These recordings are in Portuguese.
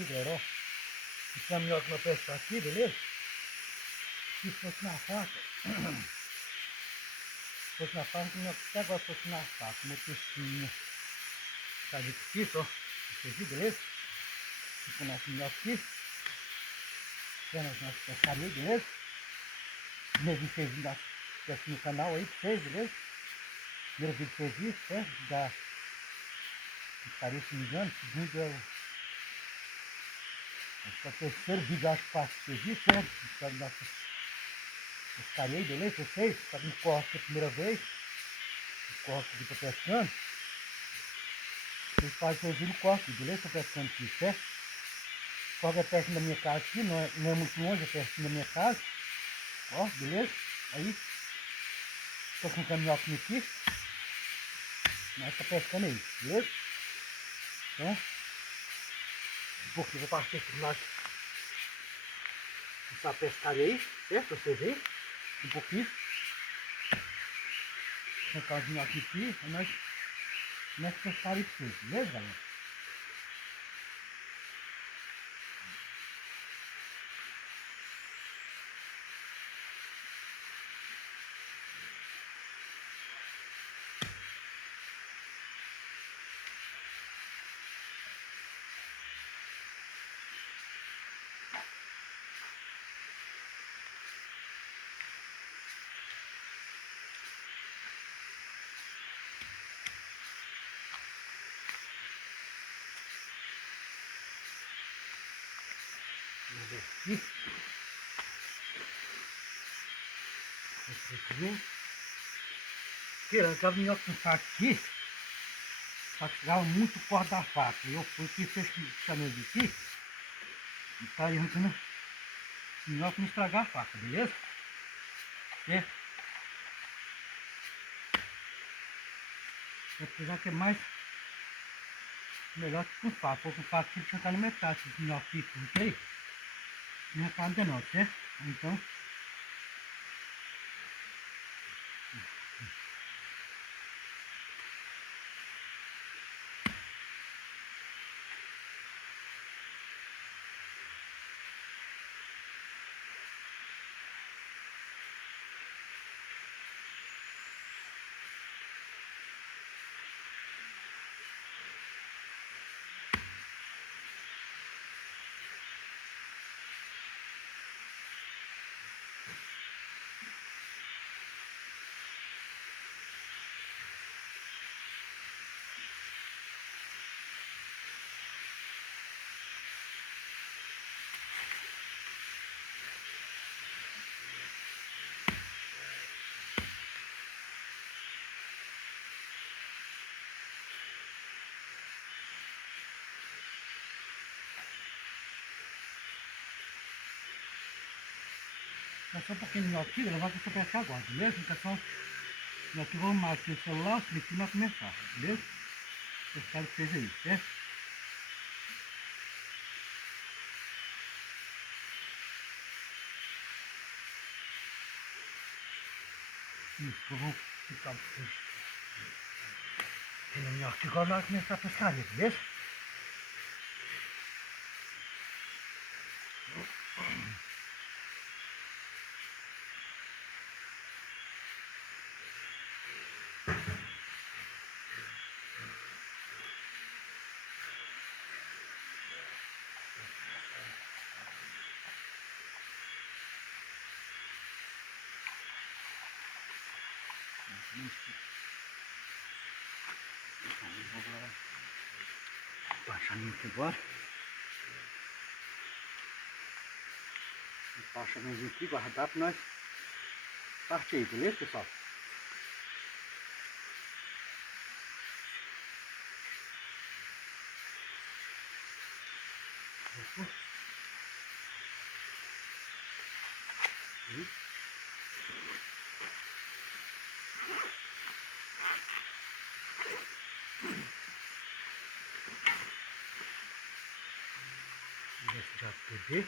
aqui, galera, ó. Esse minhoca que eu pescar aqui, beleza? Se fosse na faca, se fosse na faca, até agora fosse na faca, uma textinha. Tá difícil, ó. Esse aqui, beleza? Fica o nosso minhoca aqui. Tem as nossas pescarias, beleza? Primeiro vídeo que vocês viram aqui no canal aí pra vocês, beleza? Primeiro vídeo que vocês viram, certo? Da pescaria, se não me engano. Segundo é o... Acho que é o terceiro vídeo, acho que faço pra vocês viram, certo? Da nossa pescaria aí, beleza? Vocês, tá no corte a primeira vez. O corte aqui tá pescando. Vocês fazem vocês viram o corte, beleza? Tô pescando aqui, certo? Corre é perto da minha casa aqui, não é muito longe, é perto da minha casa. Ó, beleza? Aí, tô com o caminhoquinho aqui. Nós tá pescando aí, beleza? Então, um pouquinho, vou partir aqui pra nós começar a pescaria aí, certo? Pra vocês verem. Um pouquinho. Colocar o minhoquinho aqui, pra nós pescar aí pra vocês, beleza, galera? Vamos ver aqui. Esse aqui. Aqui, a minhoca com faca aqui. Só que pegava muito forte da faca. Eu fui que chamei de aqui. E tá arrancando minhoca pra não estragar a faca, beleza? Certo? Apesar que é mais melhor que com faca. Ou com faca você precisa estar no metade. Se minhoca fica, ok? Não é carne não, certo? Então, é só um pouquinho de minhoca aqui, levar pra você pescar agora, beleza? Então, só nós aqui vamos arrumar aqui o celular, aqui nós começar, beleza? Pescar que seja aí, certo? Isso, eu vou ficar aqui na minhoca agora nós vamos começar a pescaria, beleza? Vou baixar aqui agora. Vou baixar aqui, guardar para nós partir aí, beleza, pessoal? Ver se já peguei.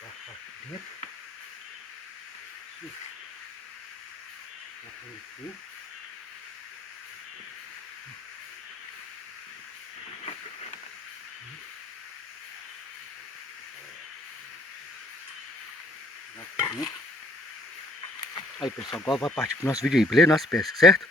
Passar aqui dentro. Aqui. Aí pessoal, agora vai partir pro nosso vídeo aí, beleza? Nossa pesca, certo?